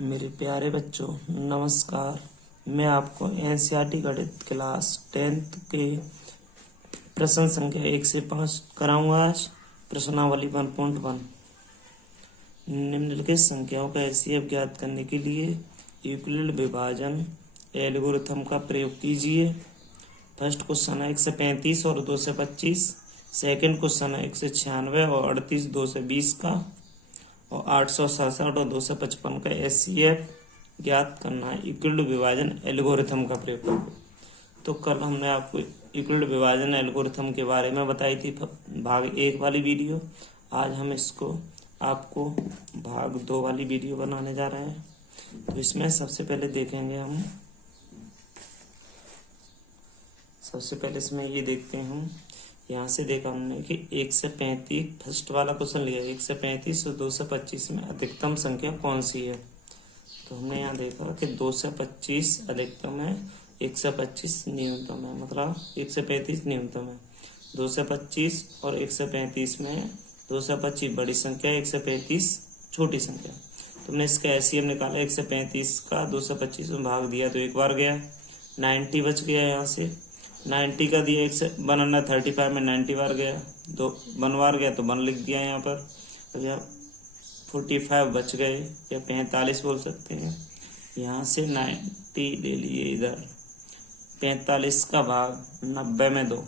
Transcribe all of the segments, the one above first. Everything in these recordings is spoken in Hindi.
मेरे प्यारे बच्चों, नमस्कार। मैं आपको एनसीईआरटी गणित क्लास 10th के प्रश्न संख्या 1 से 5 कराऊंगा। आज प्रश्नावली 1.1 निम्नलिखित संख्याओं का एचसीएफ ज्ञात करने के लिए यूक्लिड विभाजन एल्गोरिथम का प्रयोग कीजिए। फर्स्ट क्वेश्चन है 1 से 35 और 2 से 25। सेकेंड क्वेश्चन है 1 से 96 और 38 2 से 20 का, और 867 और 255 का एचसीएफ ज्ञात करना है यूक्लिड विभाजन एल्गोरिथम का प्रयोग करके। तो कल हमने आपको यूक्लिड विभाजन एल्गोरिथम के बारे में बताई थी भाग 1 वाली वीडियो। आज हम इसको आपको भाग 2 वाली वीडियो बनाने जा रहे हैं। तो इसमें सबसे पहले देखेंगे हम, सबसे पहले इसमें ये देखते हैं हम, यहाँ से देखा हमने कि 1 से 35 फर्स्ट वाला क्वेश्चन लिया। 1 से 35 और 2 से 25 में अधिकतम संख्या कौन सी है। तो हमने यहाँ देखा कि 2 से 25 अधिकतम है, 1 से 25 न्यूनतम है, मतलब 1 से 35 न्यूनतम है। 2 से 25 और 1 से 35 में 2 से 25 बड़ी संख्या, 1 से 35 छोटी संख्या। तो हमने इसका एचसीएफ निकाला। 1 से 35 का 2 से 25 में भाग दिया तो एक बार गया, 90 बच गया। यहाँ से 90 का दिया 1 से 135 में 90 बार गया, 2 1 बार गया तो 1 लिख दिया यहाँ पर। अब यहाँ 45 बच गए या 45 बोल सकते हैं। यहाँ से 90 ले लिए इधर, 45 का भाग 90 में 2,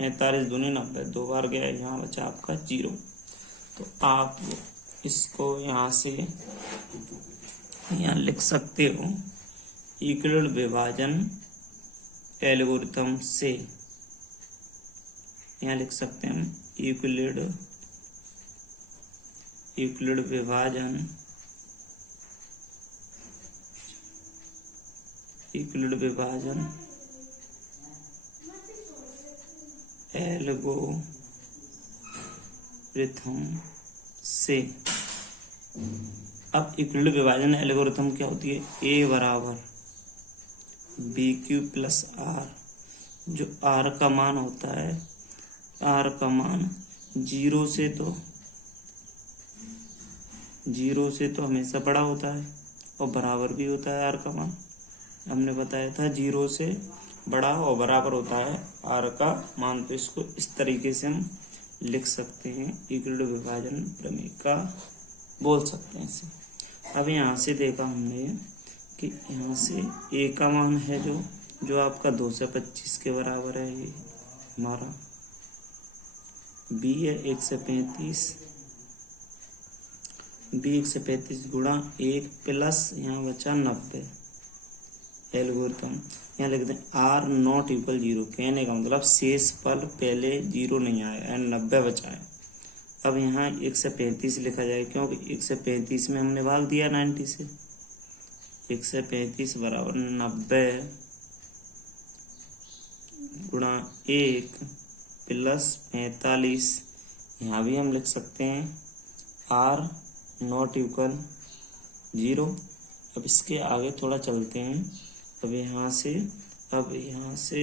45 दूनी 90, 2 बार गया, यहाँ बचा आपका 0। तो आप इसको यहाँ से यहाँ लिख सकते हो यूक्लिड विभाजन एल्गोरिथम से। यहाँ लिख सकते हैं यूक्लिड विभाजन एल्गोरिथम से। अब यूक्लिड विभाजन एल्गोरिथम क्या होती है। ए बराबर BQ प्लस R, जो R का मान होता है, R का मान 0 से तो हमेशा बड़ा होता है और बराबर भी होता है। R का मान हमने बताया था 0 से बड़ा और बराबर होता है R का मान। तो इसको इस तरीके से हम लिख सकते हैं, यूक्लिड विभाजन प्रमेय का बोल सकते हैं इसे। अब यहाँ से देखा हमने कि यहाँ से A का मान है जो आपका 2 से 25 के बराबर है। ये हमारा B है 1 से 35 गुणा 1 प्लस यहाँ बचा 90 एल्गोरिथम। यहाँ लिख दें R नॉट इक्वल 0, कहने का मतलब शेष पल पहले 0 नहीं आया, 90 बचा है। अब यहाँ 1 से 35 लिखा जाए, क्योंकि 1 से 35 में हमने भाग दिया 90 से। 1 से 35 बराबर 90 गुणा 1 प्लस 45। यहाँ भी हम लिख सकते हैं R नॉट इक्वल 0। अब इसके आगे थोड़ा चलते हैं। अब यहाँ से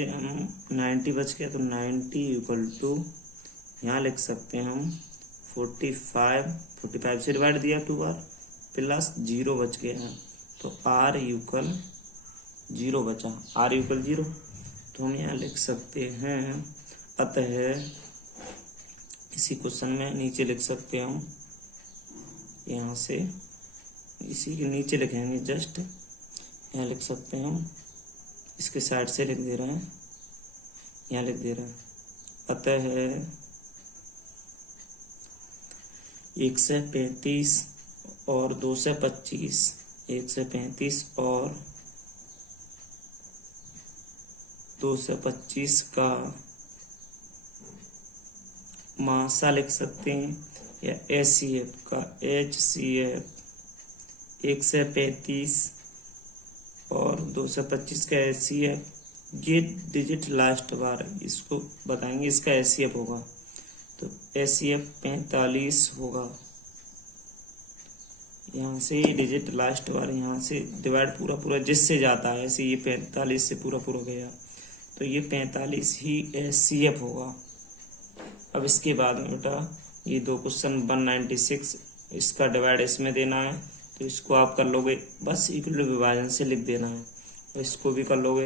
हम 90 बच गया तो 90 इक्वल टू यहाँ लिख सकते हैं हम 45 से डिवाइड दिया 2 बार, प्लस 0 बच गया है तो R इक्वल 0 बचा। R इक्वल 0 तो हम यहाँ लिख सकते हैं, अतः इसी क्वेश्चन में नीचे लिख सकते हैं हम, यहाँ से इसी के नीचे लिखेंगे जस्ट, यहाँ लिख सकते हैं हम, इसके साइड से लिख दे रहे हैं, यहाँ लिख दे रहे हैं, अतः 1 से 35 और 2 से 25, 1 से 35 और 2 से 25 का मासा लिख सकते हैं, या एचसीएफ का HCF 1 से 35 और 2 से 25 का HCF, ये डिजिट लास्ट बार इसको बताएंगे, इसका HCF होगा तो HCF 45 होगा। यहाँ से ये डिजिट लास्ट बार यहाँ से डिवाइड पूरा जिससे जाता है, ऐसे ये 45 से पूरा गया तो ये 45 ही HCF होगा। अब इसके बाद में बेटा ये 2 क्वेश्चन 196, इसका डिवाइड इसमें देना है तो इसको आप कर लोगे, बस इक्वल विभाजन से लिख देना है। इसको भी कर लोगे,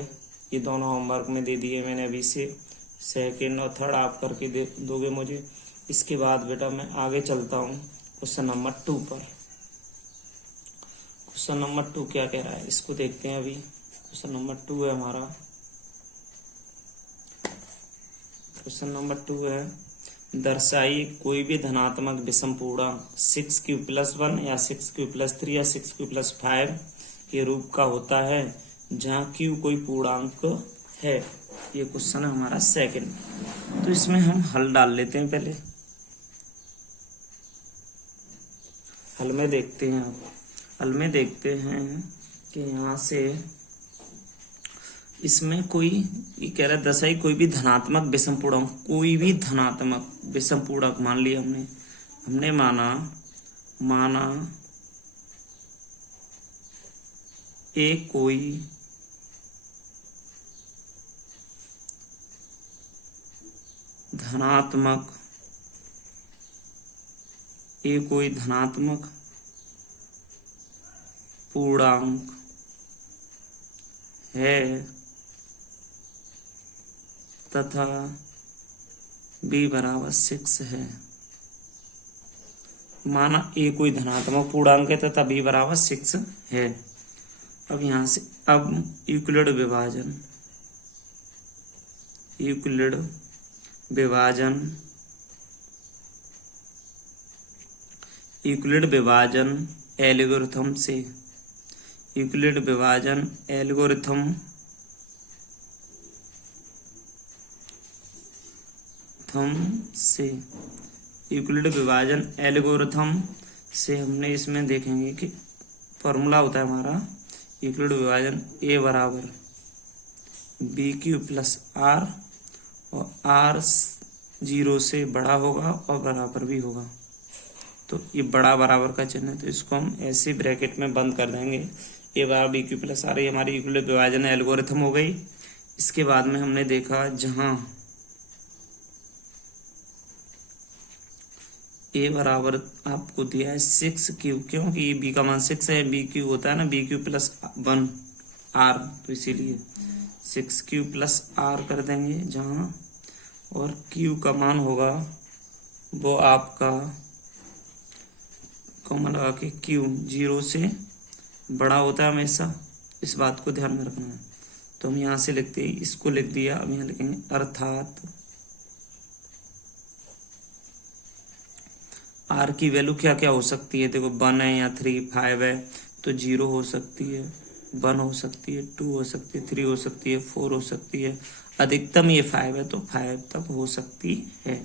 ये दोनों होमवर्क में दे दिए मैंने अभी से, सेकेंड और थर्ड आप करके दे दोगे मुझे। इसके बाद बेटा मैं आगे चलता हूँ क्वेश्चन नंबर 2 पर। क्वेश्चन नंबर 2 क्या कह रहा है इसको देखते हैं। अभी क्वेश्चन नंबर 2 है हमारा, क्वेश्चन नंबर 2 है, दर्शाइए कोई भी धनात्मक विषम पूर्णांक 6q+1 या 6q+3 या 6q+5 के रूप का होता है जहाँ q कोई पूर्णांक है। ये क्वेश्चन है हमारा सेकंड। तो इसमें हम हल डाल लेते हैं पहले। हल में देखते हैं, हल में देखते हैं कि यहाँ से इसमें कोई ये कह रहा है दर्शाई कोई भी धनात्मक विषम पूर्णांक, कोई भी धनात्मक विषम पूर्णांक मान लिया हमने माना एक कोई धनात्मक पूर्णांक है तथा b बराबर 6 है। माना a कोई धनात्मक पूर्णांक है तथा b बराबर 6 है। अब यहाँ से अब यूक्लिड विभाजन एल्गोरिथम से यूक्लिड विभाजन एल्गोरिथम से हमने इसमें देखेंगे कि फॉर्मूला होता है हमारा यूक्लिड विभाजन a बराबर BQ+R और R 0 से बड़ा होगा और बराबर भी होगा। तो ये बड़ा बराबर का चिन्ह है, तो इसको हम ऐसे ब्रैकेट में बंद कर देंगे। a बराबर BQ+R, ये हमारी यूक्लिड विभाजन एल्गोरिथम हो गई। इसके बाद में हमने देखा जहां a बराबर आपको दिया है 6q, क्योंकि b का मान 6 है, BQ होता है ना BQ+1R, तो इसीलिए 6q+R कर देंगे जहां, और q का मान होगा वो आपका कॉमन लगा के q 0 से बड़ा होता है हमेशा, इस बात को ध्यान में रखना है। तो हम यहाँ से लिखते हैं, इसको लिख दिया। अब यहाँ लिखेंगे अर्थात R की वैल्यू क्या क्या हो सकती है। देखो 1 है या 3, 5 है तो 0 हो सकती है, 1 हो सकती है, 2 हो सकती है, 3 हो सकती है, 4 हो सकती है, अधिकतम ये 5 है तो 5 तक हो सकती है।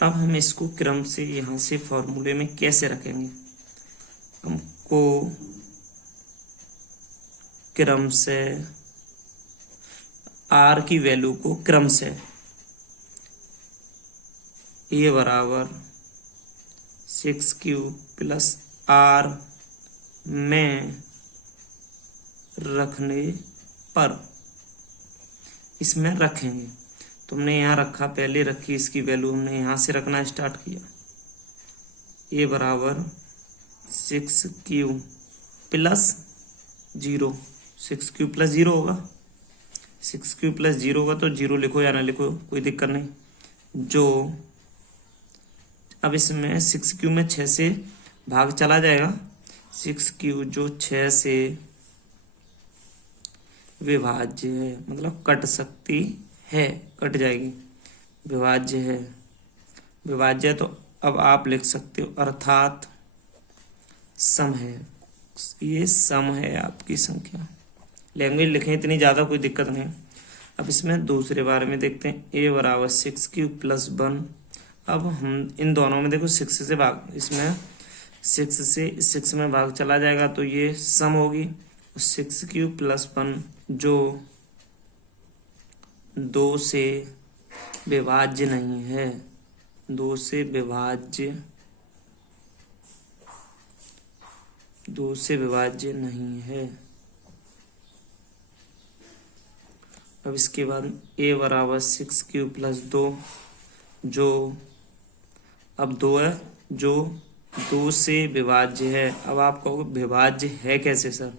अब हम इसको क्रम से यहाँ से फॉर्मूले में कैसे रखेंगे, हमको क्रम से R की वैल्यू को क्रम से a बराबर 6q+R में रखने पर इसमें रखेंगे। तो हमने यहाँ रखा, पहले रखी इसकी वैल्यू, हमने यहाँ से रखना स्टार्ट किया। a बराबर 6q+0, 6q+0 होगा, 6q+0 होगा तो 0 लिखो या ना लिखो कोई दिक्कत नहीं। जो अब इसमें 6q में 6 से भाग चला जाएगा, 6q जो 6 से विभाज्य है, मतलब कट सकती है, कट जाएगी, विभाज्य है, तो अब आप लिख सकते हो अर्थात सम है, ये सम है आपकी संख्या। लैंग्वेज लिखें इतनी ज़्यादा कोई दिक्कत नहीं। अब इसमें दूसरे बारे में देखते हैं, a बराबर 6q+1। अब हम इन दोनों में देखो 6 से भाग, इसमें 6 से 6 में भाग चला जाएगा तो ये सम होगी। 6q+1 जो 2 से विभाज्य नहीं है, 2 से विभाज्य नहीं है। अब इसके बाद a बराबर 6q+2 जो अब 2 है जो 2 से विभाज्य है। अब आप कहोगे विभाज्य है कैसे सर?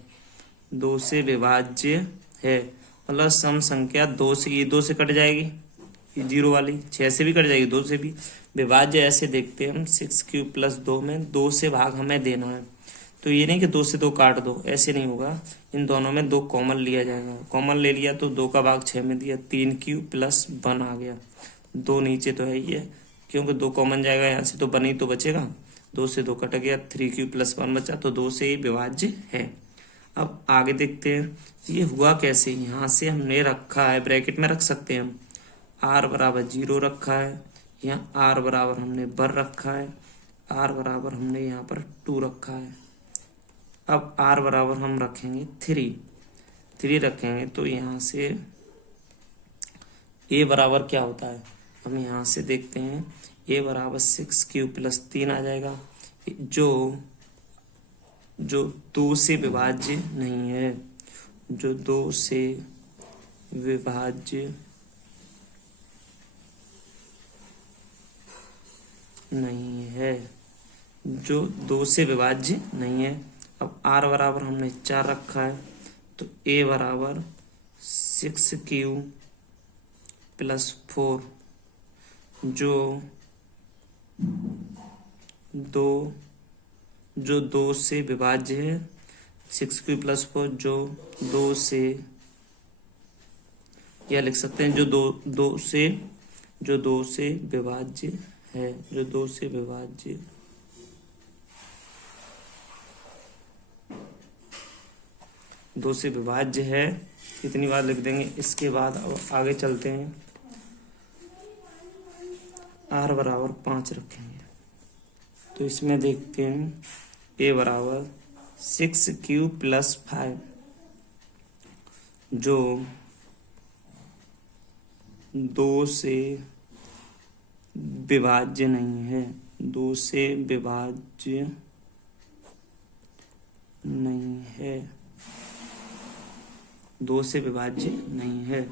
2 से विभाज्य है मतलब सम संख्या 2 से, ये 2 से कट जाएगी, ये 0 वाली 6 से भी कट जाएगी, 2 से भी। विभाज्य ऐसे देखते हैं हम, 6³ + 2 में 2 से भाग हमें देना है, तो ये नहीं कि 2 से 2 काट दो, ऐसे नहीं होगा। इन दोनों में 2 कॉमन लिया जाएगा, कॉमन ले लिया तो 2 का भाग 6 में दिया, 3³ + 1 आ गया। 2 नीचे तो है ही है, क्योंकि 2 कॉमन जाएगा यहाँ से तो 1 ही तो बचेगा, 2 से 2 कट गया, 3³ + 1 बचा, तो 2 से ही विभाज्य है। अब आगे देखते हैं ये हुआ कैसे। यहाँ से हमने रखा है, ब्रैकेट में रख सकते हैं हम, r बराबर 0 रखा है, यहाँ r बराबर हमने बर रखा है, r बराबर हमने यहाँ पर 2 रखा है। अब r बराबर हम रखेंगे 3 रखेंगे, तो यहाँ से a बराबर क्या होता है, हम यहाँ से देखते हैं, a बराबर 6³ + 3 आ जाएगा, जो 2 से विभाज्य नहीं है, जो 2 से विभाज्य नहीं है, जो 2 से विभाज्य नहीं है। अब r बराबर हमने 4 रखा है, तो a बराबर 6³ + 4, जो 2 से विभाज्य है, 6³ + 4 जो 2 से, या लिख सकते हैं जो 2 से विभाज्य है, जो 2 से विभाज्य, दो से विभाज्य है, इतनी बार लिख देंगे। इसके बाद अब आगे चलते हैं, r बराबर 5 रखेंगे, तो इसमें देखते हैं a बराबर 6³ + 5, जो 2 से विभाज्य नहीं है, 2 से विभाज्य नहीं है, 2 से विभाज्य नहीं है।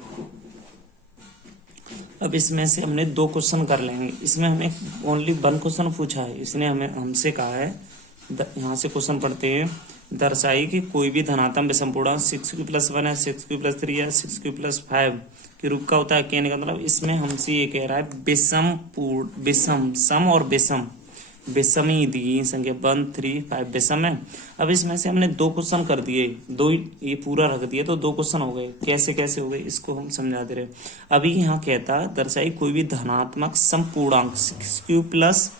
अब इसमें से हमने 2 क्वेश्चन कर लेंगे। इसमें हमें ओनली 1 क्वेश्चन पूछा है, इसने हमें हमसे कहा है, यहाँ से क्वेश्चन पढ़ते हैं, दर्शाई कि कोई भी धनात्मक विषम पूर्णांक 6³ + 1 है, 6³ + 3 या 6³ + 5 के रूप का होता है। कहने का मतलब इसमें हमसे ये कह रहा है विषम सम और विषम ही दी संख्या 1, 3, 5 विषम है। अब इसमें से हमने 2 क्वेश्चन कर दिए, 2 ये पूरा रख दिया, तो 2 क्वेश्चन हो गए। कैसे कैसे हो गए इसको हम समझा दे रहे। अभी यहाँ कहता है दर्शाई कोई भी धनात्मक सम पूर्णांक 6³ +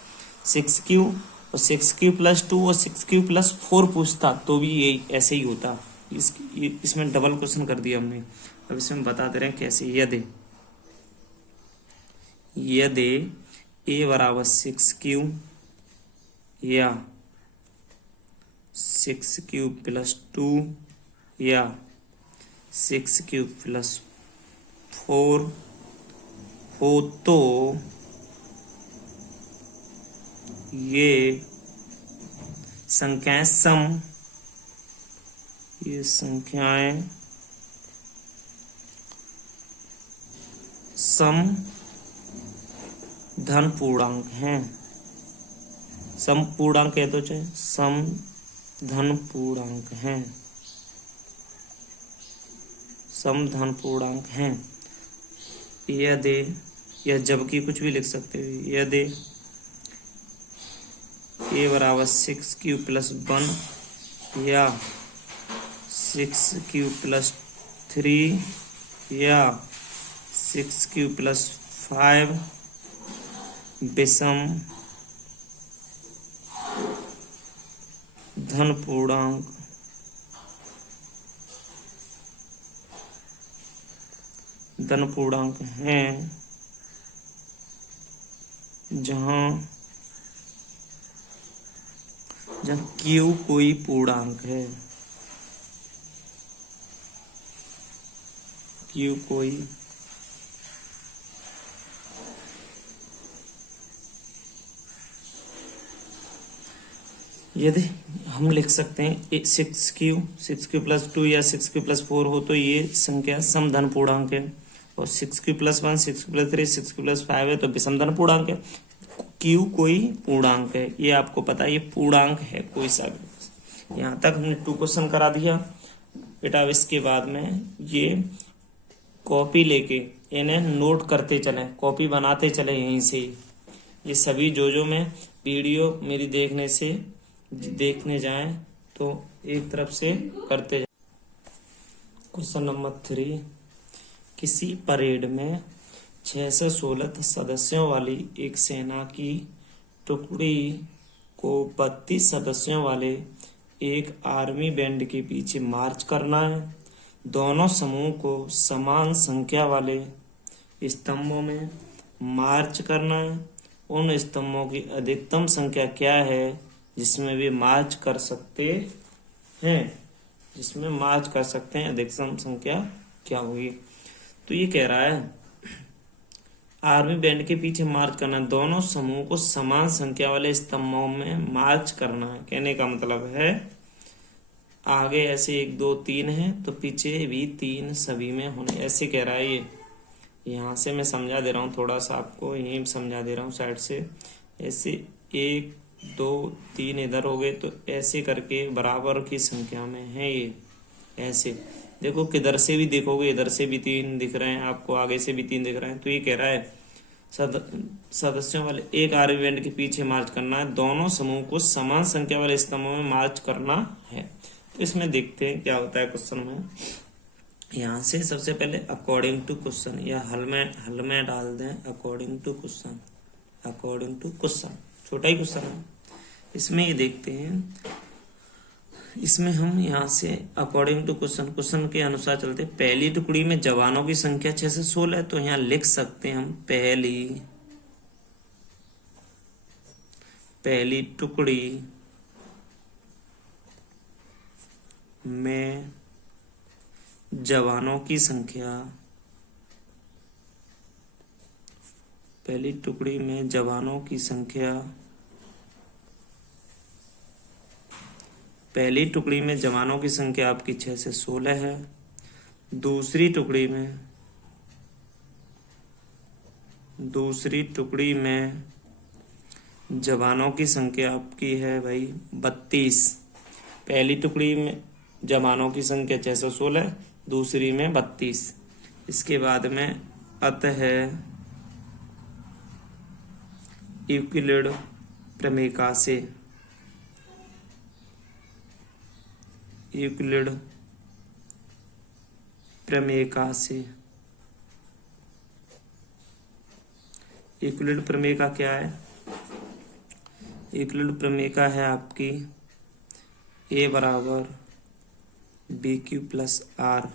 6³ और 6³ + 2 और 6³ + 4 पूछता तो भी यही ऐसे ही होता। इसमें डबल क्वेश्चन कर दिया हमने। अब इसमें बता दे रहे हैं कैसे। यदि a बराबर 6³ या 6³ + 2 या 6³ + 4 हो तो ये संख्याएं सम धन पूर्णांक हैं। सम पूर्णांक कह दो चाहे, सम धन पूर्णांक हैं, सम धन पूर्णांक हैं। यदि या जबकि कुछ भी लिख सकते हो। यदि a बराबर 6³ + 1 या 6³ + 3 या 6³ + 5 विषम धन पूर्णांक हैं, जहां Q कोई पूर्णांक है, Q कोई यदि हम लिख सकते हैं 6³ + 2 या 6³ + 4 हो तो ये संख्या समधन पूर्णांक है, और 6³ + 1 6³ + 3 6³ + 5 है तो विषम धन पूर्णांक है। क्यू कोई पूर्णांक है, ये आपको पता है, ये पूर्णांक है कोई सा भी। यहाँ तक हमने 2 क्वेश्चन करा दिया बेटा। अब इसके बाद में ये कॉपी लेके इन्हें नोट करते चलें, कॉपी बनाते चले यहीं से ही। ये सभी जो मैं वीडियो मेरी देखने जाएं तो एक तरफ से करते जाएं। क्वेश्चन नंबर 3, किसी परेड में 6 से 16 सदस्यों वाली एक सेना की टुकड़ी को 32 सदस्यों वाले एक आर्मी बैंड के पीछे मार्च करना है। दोनों समूह को समान संख्या वाले स्तंभों में मार्च करना है। उन स्तंभों की अधिकतम संख्या क्या है जिसमें वे मार्च कर सकते हैं, जिसमें मार्च कर सकते हैं, अधिकतम संख्या क्या होगी। तो ये कह रहा है आर्मी बैंड के पीछे मार्च करना, दोनों समूह को समान संख्या वाले स्तंभों में मार्च करना है। कहने का मतलब है आगे ऐसे 1 2 3 है तो पीछे भी 3 सभी में होने, ऐसे कह रहा है ये। यहाँ से मैं समझा दे रहा हूँ, थोड़ा सा आपको यही समझा दे रहा हूँ साइड से। ऐसे 1 2 3 इधर हो गए तो ऐसे करके बराबर की संख्या में है ये। ऐसे देखो किधर से भी देखोगे इधर से भी 3 दिख रहे हैं आपको, आगे से भी 3 दिख रहे हैं। तो ये कह रहा है सदस्यों वाले एक आर्मी बैंड के पीछे मार्च करना है, दोनों समूह को समान संख्या वाले स्तंभों में मार्च करना है। तो इसमें देखते हैं क्या होता है क्वेश्चन में। यहाँ से सबसे पहले अकॉर्डिंग टू क्वेश्चन या हल में डाल दें according to question, according to question, छोटा ही क्वेश्चन है। इसमें ये देखते हैं, इसमें हम यहाँ से अकॉर्डिंग टू क्वेश्चन के अनुसार चलते। पहली टुकड़ी में जवानों की संख्या 6 से 16 है, तो यहाँ लिख सकते हैं हम पहली टुकड़ी में जवानों की संख्या, पहली टुकड़ी में जवानों की संख्या, पहली टुकड़ी में जवानों की संख्या आपकी 6 से 16 है। दूसरी टुकड़ी में जवानों की संख्या आपकी है भाई 32। पहली टुकड़ी में जवानों की संख्या 6 से 16, दूसरी में 32। इसके बाद में अत है यूक्लिड प्रमेय से, यूक्लिड प्रमेय से, यूक्लिड प्रमेय का क्या है, यूक्लिड प्रमेय का है आपकी a बराबर BQ प्लस आर।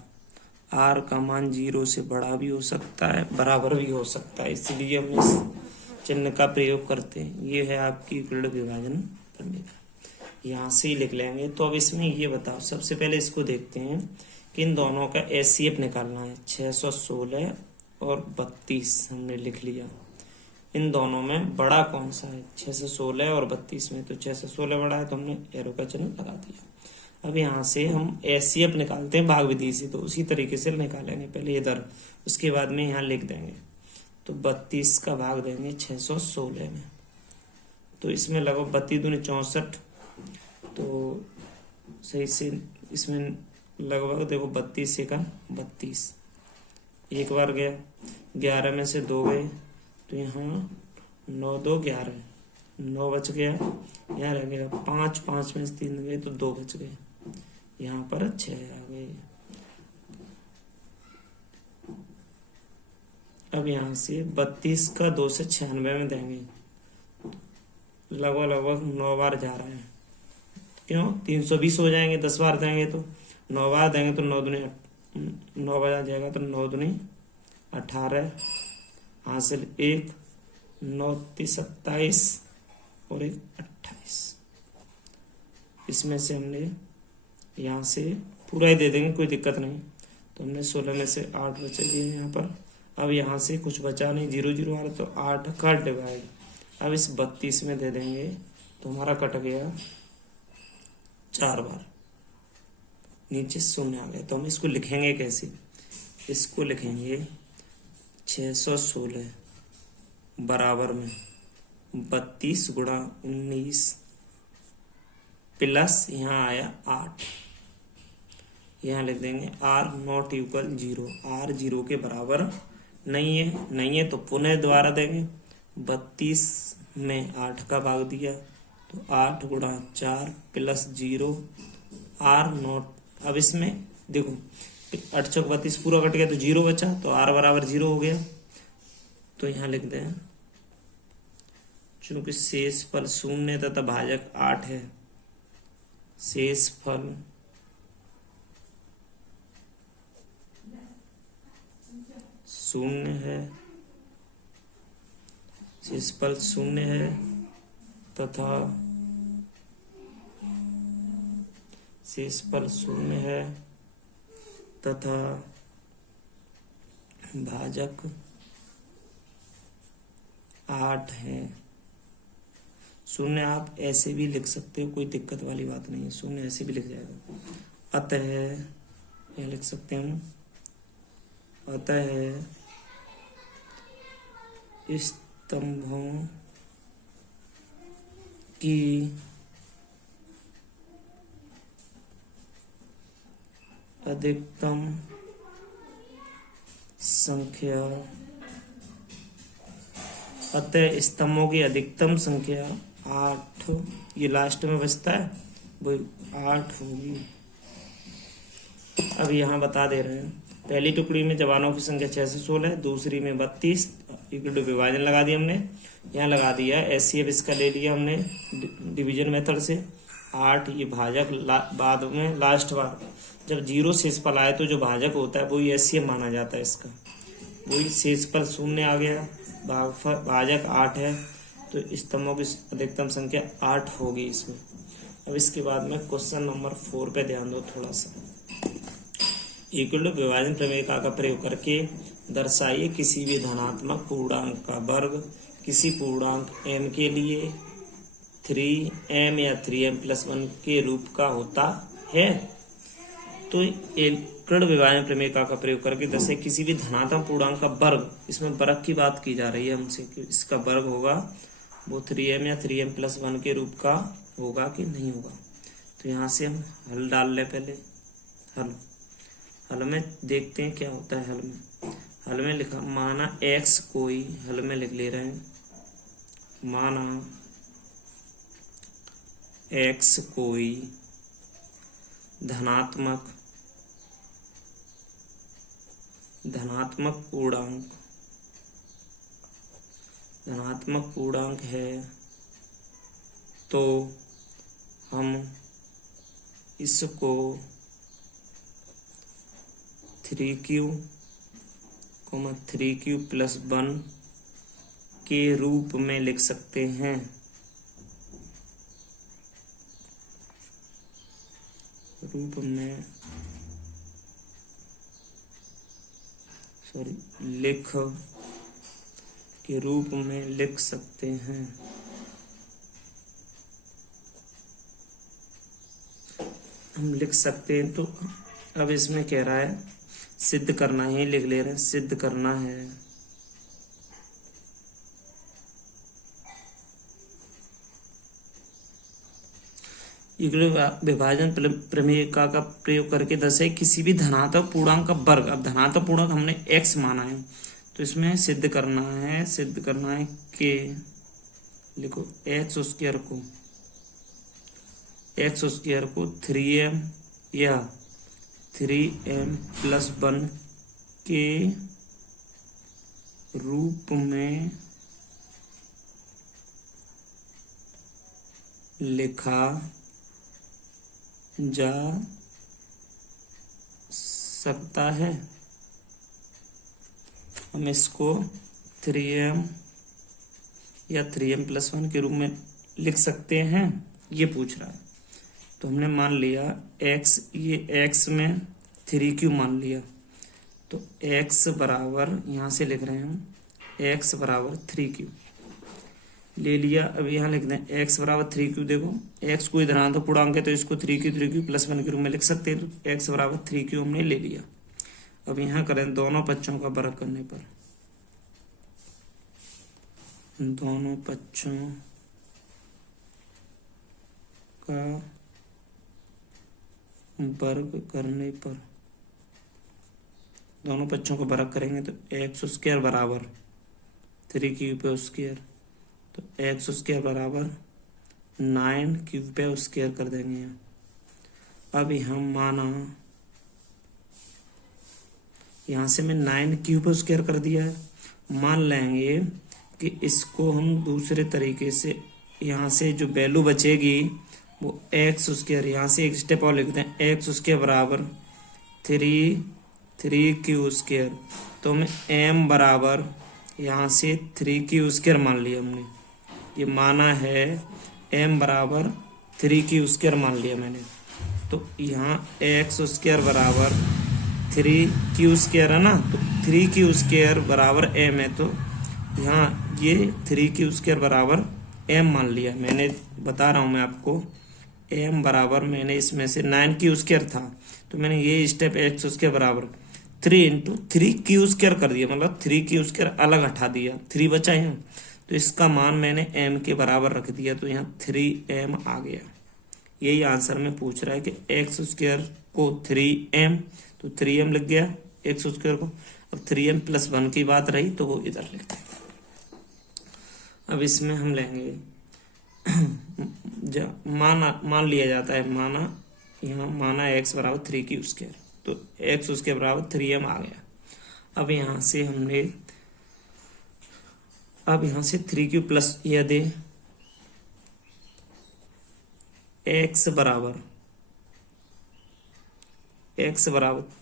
आर का मान 0 से बड़ा भी हो सकता है, बराबर भी हो सकता है, इसलिए हम इस चिन्ह का प्रयोग करते हैं। ये है आपकी यूक्लिड विभाजन प्रमेय। यहाँ से ही लिख लेंगे। तो अब इसमें ये बताओ, सबसे पहले इसको देखते हैं कि इन दोनों का एचसीएफ निकालना है। 616 और 32 हमने लिख लिया। इन दोनों में बड़ा कौन सा है? 6 से 16 और 32 में, तो 6 से 16 बड़ा है तो हमने एरो का चिन्ह लगा दिया। अब यहाँ से हम एचसीएफ निकालते हैं भाग विधि से, तो उसी तरीके से निकालेंगे। पहले इधर, उसके बाद में यहाँ लिख देंगे। तो 32 का भाग देंगे 616 में, तो इसमें लगभग 32 दूनी 64, तो सही से इसमें लगभग देखो 32 से का 32, एक बार गया, 11 में से 2 गए, तो यहाँ 9 2 11, 9 बच गया, यहाँ रह गया 5, 5 में से 3 गए तो 2 बच गए, यहाँ पर 6 आ गए। अब यहाँ से 32 का 2 से 96 में देंगे, लगभग 9 बार जा रहा है, क्यों 320 हो जाएंगे, 10 बार देंगे तो 9 बार देंगे तो 9 दूनी 9 बार जाएगा तो 9 दूनी 18, हासिल 1, 9 30 27 और 1 28। इसमें से हमने यहाँ से पूरा ही दे देंगे, कोई दिक्कत नहीं। तो हमने 16 में से 8 बचे दिए यहाँ पर। अब यहाँ से कुछ बचा नहीं, 0 0 आ रहा, तो 8 का डिवाइड अब इस 32 में दे देंगे, तो हमारा कट गया 4 बार, नीचे 0 आ गया। तो हम इसको लिखेंगे कैसे? इसको लिखेंगे 616 बराबर में 32 गुणा 19 प्लस यहाँ आया 8, यहाँ लिख देंगे r नॉट इक्वल 0, r 0 के बराबर नहीं है तो पुनः दोबारा देंगे। 32 में 8 का भाग दिया तो 8 गुणा 4 प्लस 0 r नॉट। अब इसमें देखो 8 चौक 32 पूरा कट गया तो 0 बचा, तो r बराबर 0 हो गया। तो यहाँ लिख दें चूंकि शेषफल 0 तथा भाजक 8 है, शेषफल 0 है, शेषफल 0 है तथा शेषफल 0 है तथा भाजक 8 है। 0 आप ऐसे भी लिख सकते हो, कोई दिक्कत वाली बात नहीं है, 0 ऐसे भी लिख जाएगा। अतः यह लिख सकते हैं, अतः स्तंभों की अधिकतम संख्या, अतः स्तंभों की अधिकतम संख्या 8, ये लास्ट में बचता है वो 8 होगी। अब यहाँ बता दे रहे हैं, पहली टुकड़ी में जवानों की संख्या 6 से 16 है, दूसरी में 32, इक्वल विभाजन लगा दिया हमने, यहाँ लगा दिया एचसीएफ इसका ले लिया हमने डिवीजन मेथड से 8, ये भाजक बाद में लास्ट बार जब 0 शेषफल आए तो जो भाजक होता है वही एचसीएफ माना जाता है इसका, वही शेषफल 0 आ गया, भाजक 8 है तो स्तंभों की अधिकतम संख्या 8 होगी इसमें। अब इसके बाद में क्वेश्चन नंबर 4 पे ध्यान दो थोड़ा सा। इक्वल विभाजन प्रमेयिका का प्रयोग करके दर्शाइए किसी भी धनात्मक पूर्णांक का वर्ग किसी पूर्णांक m के लिए 3m या 3m+1 के रूप का होता है। तो इक्वल विभाजन प्रमेयिका का प्रयोग करके दर्शाइए किसी भी धनात्मक पूर्णांक का वर्ग, इसमें वर्ग की बात की जा रही है हमसे कि इसका वर्ग होगा वो 3m या 3m+1 के रूप का होगा कि नहीं होगा। तो यहाँ से हम हल डाल लें, पहले हल में देखते हैं क्या होता है। हल में लिखा माना x कोई, हल में लिख ले रहे हैं, माना x कोई धनात्मक पूर्णांक है तो हम इसको 3q, 3q+1 के रूप में लिख सकते हैं। के रूप में लिख सकते हैं। हम लिख सकते हैं, तो अब इसमें कह रहा है सिद्ध करना है, लिख ले रहे हैं सिद्ध करना है। विभाजन प्रमेयिका का प्रयोग करके दर्शाइए किसी भी धनात्मक पूर्णांक का वर्ग। अब धनात्मक पूर्णांक हमने x माना है तो इसमें सिद्ध करना है कि लिखो x² को 3m या 3m+1 के रूप में लिखा जा सकता है। हम इसको 3m या 3m+1 के रूप में लिख सकते हैं, ये पूछ रहा है। तो हमने मान लिया x, ये x में 3q मान लिया, तो x बराबर यहाँ से लिख रहे हैं हम x बराबर 3q ले लिया। अब यहाँ लिख दें x बराबर 3q। देखो x कोई धनात्मक पूर्णांक है तो इसको 3q+1 के रूप में लिख सकते हैं, तो x बराबर 3q हमने ले लिया। अब यहाँ करें दोनों पक्षों का वर्ग करने पर दोनों पक्षों का वर्ग करने पर, दोनों पक्षों को वर्ग करेंगे तो एक्स स्क्वायर बराबर 3 क्यूब पे स्क्वायर, तो एक्स स्क्वायर बराबर 9 क्यूब पे स्क्वायर कर देंगे। अब हम माना यहाँ से मैं 9 क्यूब स्क्वायर कर दिया है, मान लेंगे कि इसको हम दूसरे तरीके से, यहाँ से जो वैल्यू बचेगी वो एक्स स्क्वायर, यहाँ से एक स्टेप और लिखते हैं, एक्स स्क्वायर बराबर 3 क्यू स्क्वायर। तो हमें एम बराबर यहाँ से 3 क्यू स्क्वायर मान लिया हमने, ये माना है एम बराबर 3 क्यू स्क्वायर मान लिया मैंने। तो यहाँ एक्स स्क्वायर बराबर 3 क्यू स्क्वायर है ना, तो 3 क्यू स्क्वायर बराबर एम है, तो यहाँ ये 3 क्यू स्क्वायर बराबर एम मान लिया मैंने। बता रहा हूँ मैं आपको, एम बराबर मैंने इसमें से 9 क्यू स्क्वायर था, तो मैंने ये स्टेप एक्स स्क्वायर बराबर 3 इंटू 3 क्यू स्क्वायर कर दिया, मतलब 3 क्यू स्क्वायर अलग हटा दिया, 3 बचा यहाँ, तो इसका मान मैंने एम के बराबर रख दिया, तो यहाँ 3m आ गया। यही आंसर में पूछ रहा है कि एक्स स्क्वायर को 3m, तो 3m लिख गया एक्स स्क्वायर को। अब 3m प्लस 1 की बात रही तो वो इधर लिखते हैं। अब इसमें हम लेंगे मान लिया जाता है, यहाँ माना x बराबर 3 क्यू स्क्वायर, तो x उसके बराबर 3m आ गया। अब यहाँ से हमने, अब यहाँ से 3 क्यू प्लस यदि x बराबर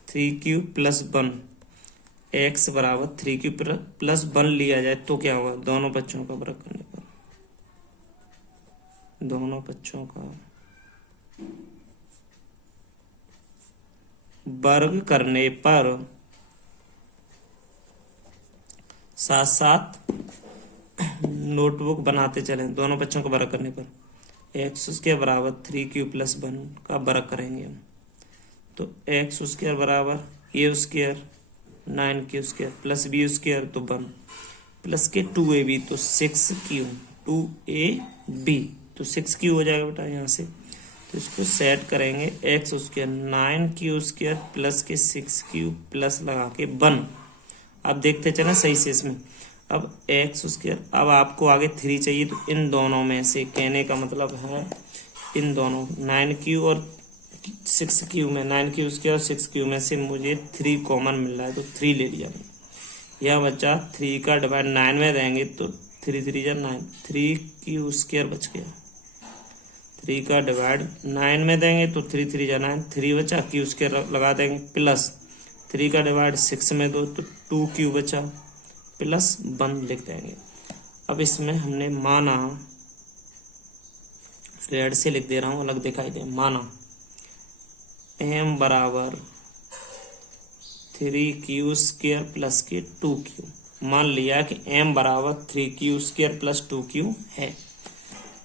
3 क्यू प्लस 1, x बराबर 3 क्यू प्लस 1 लिया जाए तो क्या होगा, दोनों पक्षों का वर्ग करने पर, दोनों पक्षों का वर्ग करने पर, साथ साथ नोटबुक बनाते चलें, दोनों पक्षों का वर्ग करने पर एक्स उसके बराबर 3 क्यू प्लस 1 का वर्ग करेंगे हम, तो एक्स स्क्वायर बराबर A square 9 cube square plus B square तो 1 प्लस के 2ab, तो 6 क्यू 2ab, तो 6 क्यू हो जाएगा बेटा यहाँ से। तो इसको सेट करेंगे, x square 9 cube square plus के 6 क्यू प्लस लगा के 1। अब देखते चलें सही से इसमें, अब एक्स स्क्वायर, अब आपको आगे 3 चाहिए, तो इन दोनों में से, कहने का मतलब है इन दोनों 9 क्यू और 6 क्यू में, 9 क्यू स्क्वायर और 6 क्यू में से मुझे 3 कॉमन मिल रहा है, तो 3 ले लिया मैंने। यह बच्चा 3 का डिवाइड 9 में देंगे तो 3 3 जा 9, 3 क्यू स्क्वायर बच गया। 3 का डिवाइड 9 में देंगे तो 3 3 जा 9, 3 बचा, क्यू स्क्वायर लगा देंगे, प्लस 3 का डिवाइड 6 में दो तो 2 क्यू बचा, प्लस 1 लिख देंगे। अब इसमें हमने माना, रेड से लिख दे रहा हूँ, अलग दिखाई दे, माना m बराबर 3 क्यू स्क्वायर प्लस के 2 क्यू, मान लिया कि m बराबर 3 क्यू स्क्वायर प्लस 2 क्यू है,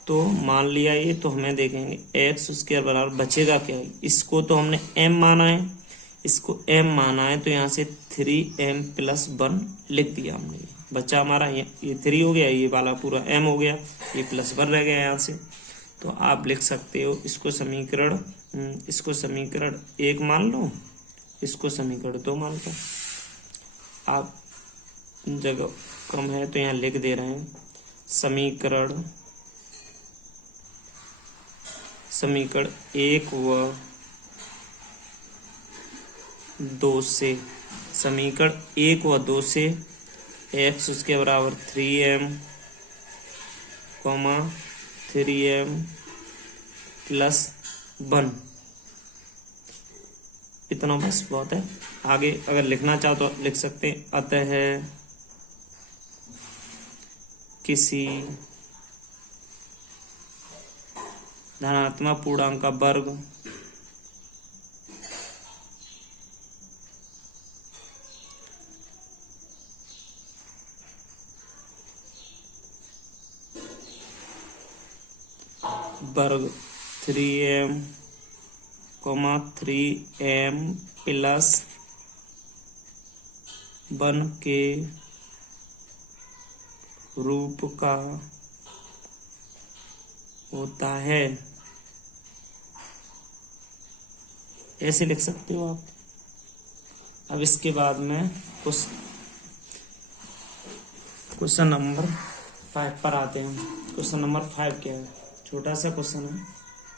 तो मान लिया ये। तो हमें देखेंगे एक्स स्क्वायर बराबर बचेगा क्या है, इसको तो हमने m माना है, इसको m माना है, तो यहाँ से 3m प्लस 1 लिख दिया हमने। बच्चा हमारा ये 3 हो गया, ये वाला पूरा m हो गया, ये प्लस 1 रह गया यहाँ से। तो आप लिख सकते हो इसको समीकरण 1 मान लो, इसको समीकरण 2 मान लो। आप जगह कम है तो यहाँ लिख दे रहे हैं समीकरण 1 व 2 से, समीकरण 1 व 2 से एक्स उसके बराबर 3m 3m प्लस 1, इतना बस बहुत है। आगे अगर लिखना चाहो तो लिख सकते हैं, अतः किसी धनात्मक पूर्णांक का वर्ग वर्ग 3m 3m प्लस 1 के रूप का होता है, ऐसे लिख सकते हो आप। अब इसके बाद में क्वेश्चन नंबर 5 पर आते हैं। क्वेश्चन नंबर 5 क्या है, छोटा सा क्वेश्चन है।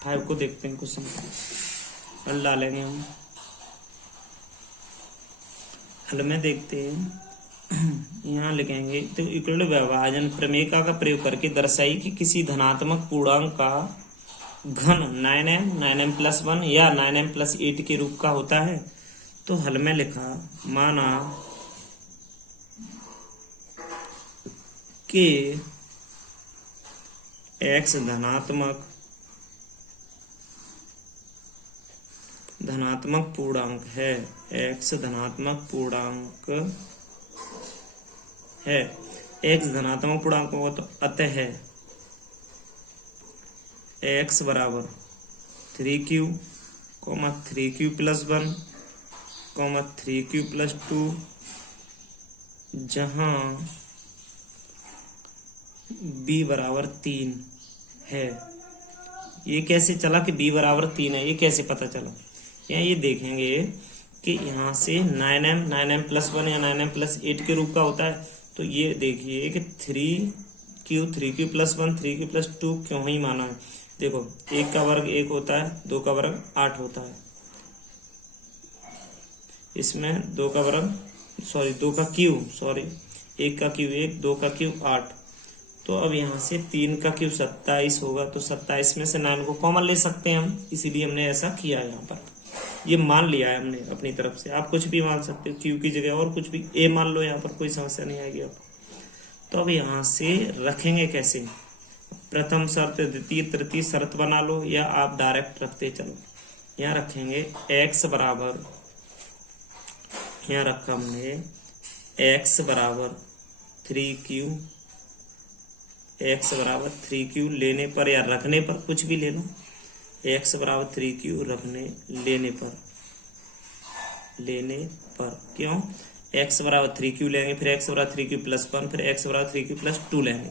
5 को देखते हैं। क्वेश्चन हल डालेंगे हम। हल में देखते हैं, यहाँ लिखेंगे तो इक्वल विभाजन प्रमेय का प्रयोग करके दर्शाई कि किसी धनात्मक पूर्णांक का घन 9m+1 या 9m+8 के रूप का होता है। तो हल में लिखा, माना कि x धनात्मक पूर्णांक है, x धनात्मक पूर्णांक है। x धनात्मक पूर्णांक होगा तो अतः x बराबर 3q, 3q+1, 3q+2, जहां b बराबर 3 है। ये कैसे चला कि b बराबर 3 है, ये कैसे पता चला? यहाँ ये देखेंगे कि यहाँ से 9m+1 या 9m+8 के रूप का होता है। तो ये देखिए कि 3q+1, 3q+2 क्यों ही माना है। देखो, 1 का वर्ग 1 होता है, 2 का वर्ग 8 होता है। इसमें 2 का क्यूब 1 का क्यूब 1, 2 का क्यूब 8। तो अब यहाँ से 3 का क्यूब 27 होगा। तो 27 में से 9 को कॉमन ले सकते हैं हम, इसीलिए हमने ऐसा किया है। यहाँ पर ये मान लिया है हमने अपनी तरफ से। आप कुछ भी मान सकते हो, क्यू की जगह और कुछ भी ए मान लो, यहाँ पर कोई समस्या नहीं आएगी आपको। तो अब यहाँ से रखेंगे कैसे? प्रथम शर्त, द्वितीय, तृतीय शर्त बना लो, या आप डायरेक्ट रखते चलो। यहाँ रखेंगे x बराबर, यहाँ रखा हमने x बराबर 3q लेने पर या रखने पर, कुछ भी ले लो। x बराबर 3q लेने पर क्यों? x बराबर 3q लेंगे, फिर x बराबर 3q+1, फिर x बराबर 3q+2 लेंगे।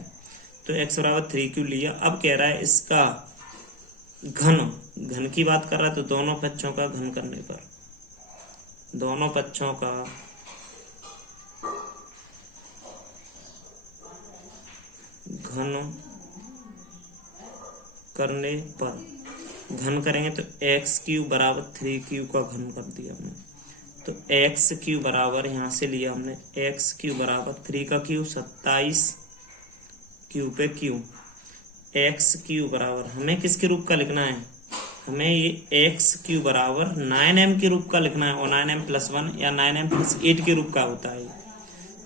तो x बराबर 3q लिया। अब कह रहा है इसका घन की बात कर रहा है, तो दोनों पक्षों का घन करने पर, दोनों पक्षों का घन करने पर, घन करेंगे तो x³ बराबर 3q का घन कर दिया हमने। तो x³ बराबर यहाँ से लिया हमने x³ बराबर 3 का क्यूब 27 क्यू पे क्यू, x³ बराबर हमें किसके रूप का लिखना है? हमें ये x³ बराबर 9m के रूप का लिखना है, और 9m+1 या 9m+8 के रूप का होता है।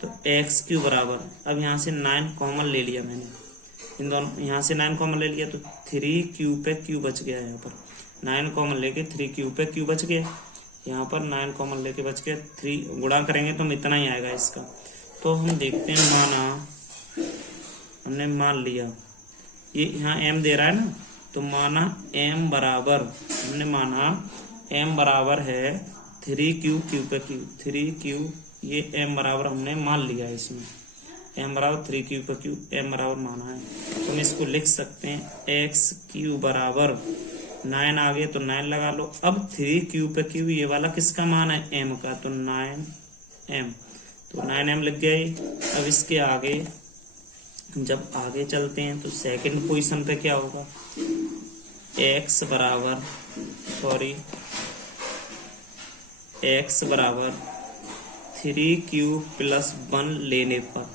तो x³ बराबर, अब यहाँ से 9 कॉमन ले लिया मैंने, इन दोनों यहाँ से 9 कॉमन ले लिया, तो 3q पे q बच गया। यहाँ पर 9 कॉमन लेके 3q पे q बच गया। यहाँ पर 9 कॉमन लेके बच गया, 3 गुणा करेंगे तो इतना ही आएगा इसका। तो हम देखते हैं, हमने मान लिया ये यहाँ m दे रहा है ना, तो माना m बराबर, हमने माना m बराबर है 3q पे q, 3q, ये m बराबर हमने मान लिया है इसमें, m बराबर 3q पे q, m बराबर माना है। तो हम इसको लिख सकते हैं x³ बराबर 9 आ गए तो 9 लगा लो। अब 3q पे q, ये वाला किसका मान है? m का, तो 9m, तो 9m लग गए। अब इसके आगे जब आगे चलते हैं तो सेकंड पोजीशन पे क्या होगा? x बराबर 3q+1 लेने पर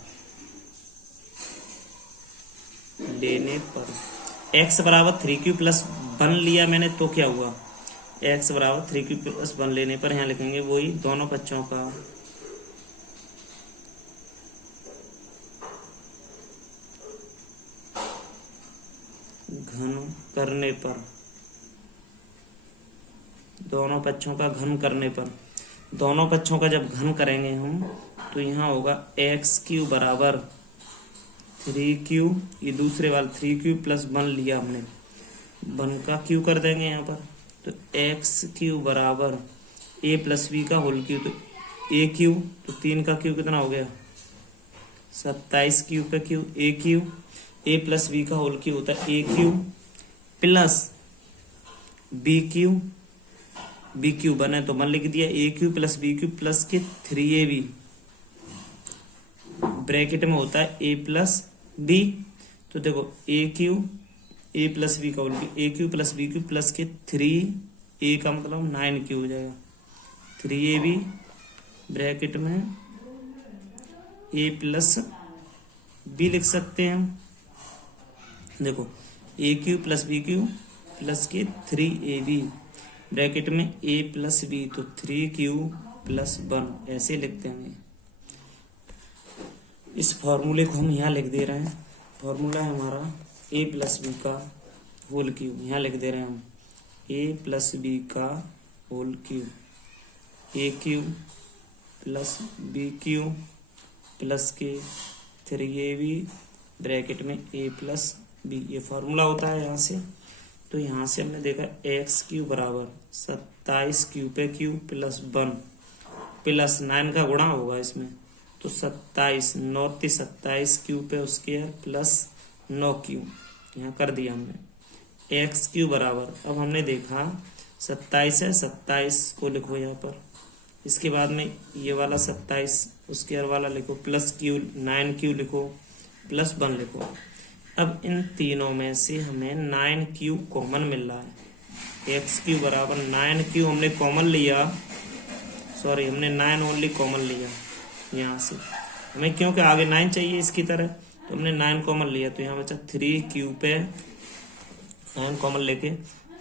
x बराबर 3q+1 लिया मैंने, तो क्या हुआ? x बराबर 3q+1 लेने पर यहाँ लिखेंगे वही दोनों पक्षों का घन करने पर, दोनों पक्षों का घन करने पर, दोनों पक्षों का जब घन करेंगे हम, तो यहाँ होगा x³ बराबर 3q, ये दूसरे वाले 3q+1 लिया हमने, 1 का q कर देंगे यहाँ पर। तो x³ बराबर a+b का होल क्यूब, तो a क्यूब, तो 3 का क्यूब कितना हो गया? 27 क्यू पे क्यू, ए प्लस बी का होल क्यू होता है A cube plus B cube बने तो 1 लिख दिया, A cube plus B cube plus के 3ab ब्रैकेट में होता है ए प्लस बी। तो देखो ए प्लस बी का whole cube, A cube plus B cube plus के 3a का मतलब 9q हो जाएगा, 3ab ब्रैकेट में ए प्लस बी लिख सकते हैं हम। देखो A cube plus B cube plus के 3ab ब्रैकेट में ए प्लस बी, तो 3q प्लस 1 ऐसे लिखते हैं। इस फॉर्मूले को हम यहाँ लिख दे रहे हैं। फॉर्मूला है हमारा ए प्लस बी का होल क्यू, यहाँ लिख दे रहे हैं हम ए प्लस बी का whole cube, A cube plus B cube plus के 3ab ब्रैकेट में ए प्लस बी, ये फॉर्मूला होता है यहाँ से। तो यहाँ से हमने देखा एक्स क्यू बराबर 27 क्यू पे क्यू प्लस 1 प्लस 9 का गुणा होगा इसमें, तो 27 क्यू पे स्क्वायर प्लस 9q, यहाँ कर दिया हमने। एक्स क्यू बराबर, अब हमने देखा 27 है, 27 को लिखो यहाँ पर, इसके बाद में ये वाला 27 स्क्वायर वाला लिखो प्लस क्यू 9q लिखो प्लस 1 लिखो। अब इन तीनों में से हमें 9q कॉमन मिल रहा है। एक्स क्यू बराबर 9q हमने कॉमन लिया, सॉरी हमने 9 ओनली कॉमन लिया यहाँ से, हमें क्योंकि आगे 9 चाहिए इसकी तरह, तो हमने 9 कॉमन लिया, तो यहाँ बचा 3q पे 9 कॉमन लेके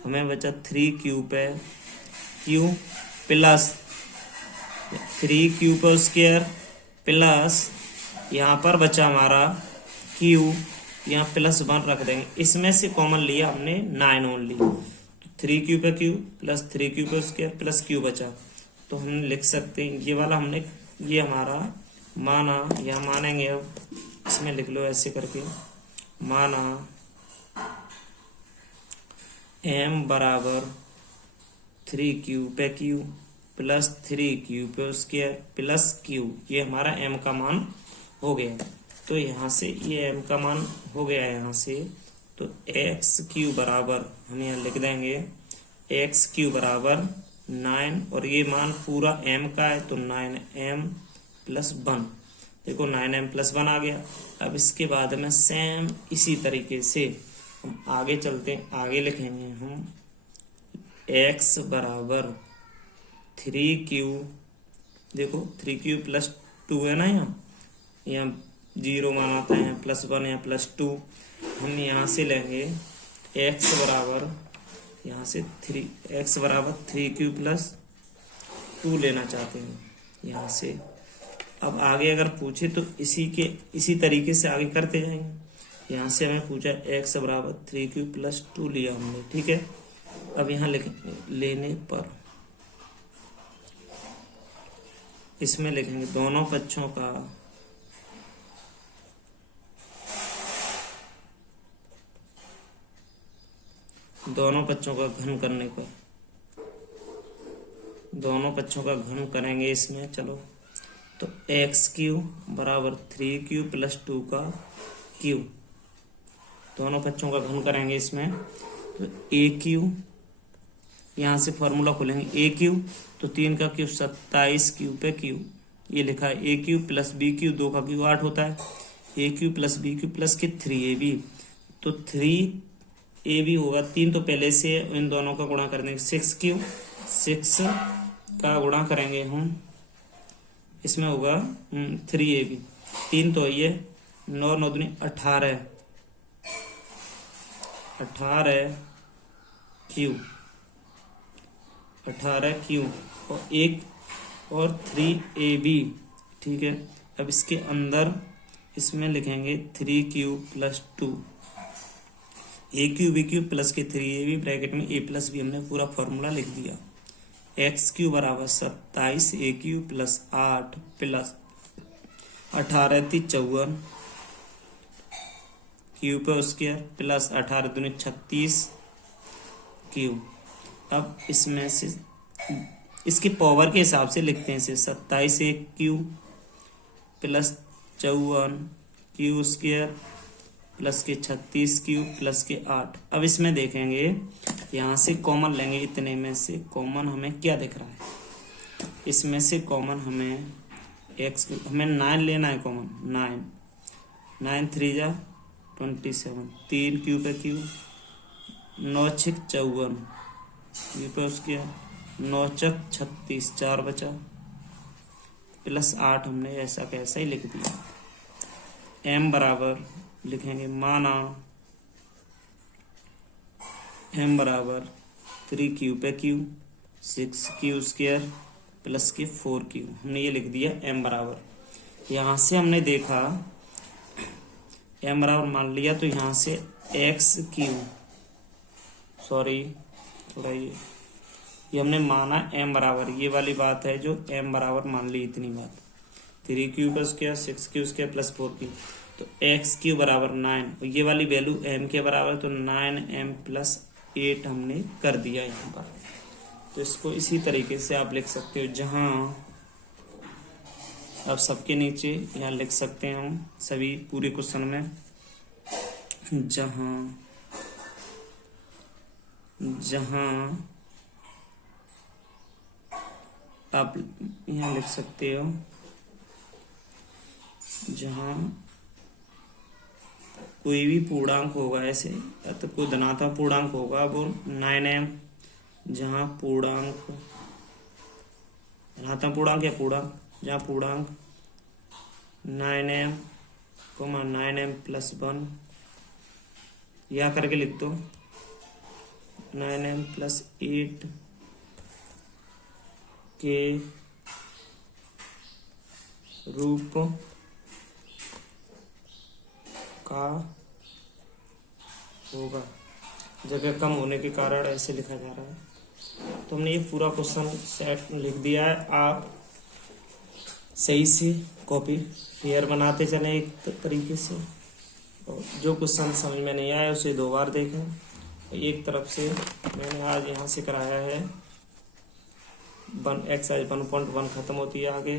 हमें बचा 3q पे q प्लस 3q पे स्क्वायर प्लस यहाँ पर बचा हमारा q, यहाँ प्लस 1 रख देंगे, इसमें से कॉमन लिया हमने 9 ओनली, तो 3q पे q प्लस 3q पे स्क्वायर प्लस q बचा, तो हम लिख सकते हैं ये वाला हमने, ये हमारा माना, यहाँ मानेंगे अब इसमें लिख लो ऐसे करके, माना m बराबर 3q पे q प्लस 3q पे स्क्वायर प्लस q, ये हमारा m का मान हो गया। तो यहाँ से ये m का मान हो गया है यहाँ से, तो एक्स क्यू बराबर हम यहाँ लिख देंगे एक्स क्यू बराबर 9, और ये मान पूरा m का है तो 9m प्लस 1, देखो 9m प्लस 1 आ गया। अब इसके बाद में सेम इसी तरीके से हम आगे चलते हैं, आगे लिखेंगे हम x बराबर 3q, देखो 3q प्लस 2 है ना, यहाँ 0 मान आता है, प्लस 1 या प्लस 2, हम यहाँ से लेंगे x बराबर, यहाँ से x बराबर 3q प्लस 2 लेना चाहते हैं यहाँ से। अब आगे अगर पूछे तो इसी तरीके से आगे करते जाएंगे। यहाँ से हमें पूछा x बराबर 3q प्लस 2 लिया हमने, ठीक है। अब यहाँ लेने पर इसमें लिखेंगे दोनों पक्षों का घन करने पर, दोनों पक्षों का घन करेंगे इसमें, चलो तो एक्स क्यू बराबर 3q प्लस 2 का क्यू, दोनों पक्षों का घन करेंगे इसमें, तो ए क्यू, यहाँ से फॉर्मूला खोलेंगे ए क्यू, तो 3 का क्यू 27 क्यू पे क्यू, ये लिखा है A cube plus B cube, 2 का क्यू 8 होता है, A cube plus B cube plus के 3ab, तो 3ab होगा, 3 तो पहले से इन दोनों का गुणा कर देंगे 6q, 6 का गुणा करेंगे हम, इसमें होगा 3ab, 3 तो ये 9 9 दूनी 18 18q और 1 और 3ab, ठीक है। अब इसके अंदर इसमें लिखेंगे 3q प्लस 2, ए क्यू बी क्यू प्लस के 3ab ब्रैकेट में a प्लस बी, हमने पूरा फॉर्मूला लिख दिया। एक्स क्यू बराबर 27 A cube plus 8 plus 18 × 54 Q पे स्क्वायर प्लस 18 दूनी 36 क्यू। अब इसमें से इसके पावर के हिसाब से लिखते हैं इसे, 27 A cube plus 54 cube square plus के 36 क्यू प्लस के 8। अब इसमें देखेंगे यहाँ से कॉमन लेंगे, इतने में से कॉमन हमें क्या दिख रहा है, इसमें से कॉमन हमें एक्स, हमें 9 लेना है कॉमन, 9 3 जा 27, 3 क्यू पे क्यू, 9 6 54 क्यू पे उसके 9 चक 36, 4 बचा प्लस 8 हमने ऐसा कैसा ही लिख दिया। m बराबर लिखेंगे, माना m बराबर 3 क्यू पे क्यू 6 क्यू स्क्वायर प्लस के 4 क्यू, हमने ये लिख दिया m बराबर। यहाँ से हमने देखा m बराबर मान लिया, तो यहाँ से एक्स क्यू, सॉरी थोड़ा ये हमने माना m बराबर, ये वाली बात है जो m बराबर मान ली, इतनी बात। 3 क्यू का square 6 Q square plus 4 Q, तो एक्स क्यू बराबर 9, ये वाली वैल्यू m के बराबर, तो 9m प्लस 8 हमने कर दिया यहाँ पर। तो इसको इसी तरीके से आप लिख सकते हो, जहाँ अब सबके नीचे यहाँ लिख सकते हैं हम सभी पूरे क्वेश्चन में, जहाँ आप यहाँ लिख सकते हो, जहाँ कोई भी पूर्णांक होगा ऐसे, तो कोई धनात्मक पूर्णांक होगा वो 9m, जहाँ पूर्णांक धनात्मक पूर्णांक या पूर्णांक, जहाँ पूर्णांक 9m 9m प्लस 1, या करके लिख दो 9m प्लस 8 के रूप का होगा, जगह कम होने के कारण ऐसे लिखा जा रहा है। तो हमने ये पूरा क्वेश्चन सेट लिख दिया है, आप सही से कॉपी फेयर बनाते चले एक तरीके से, और जो क्वेश्चन समझ में नहीं आया उसे 2 बार देखें। एक तरफ से मैंने आज यहाँ से कराया है एक्सरसाइज 1.1 खत्म होती है, आगे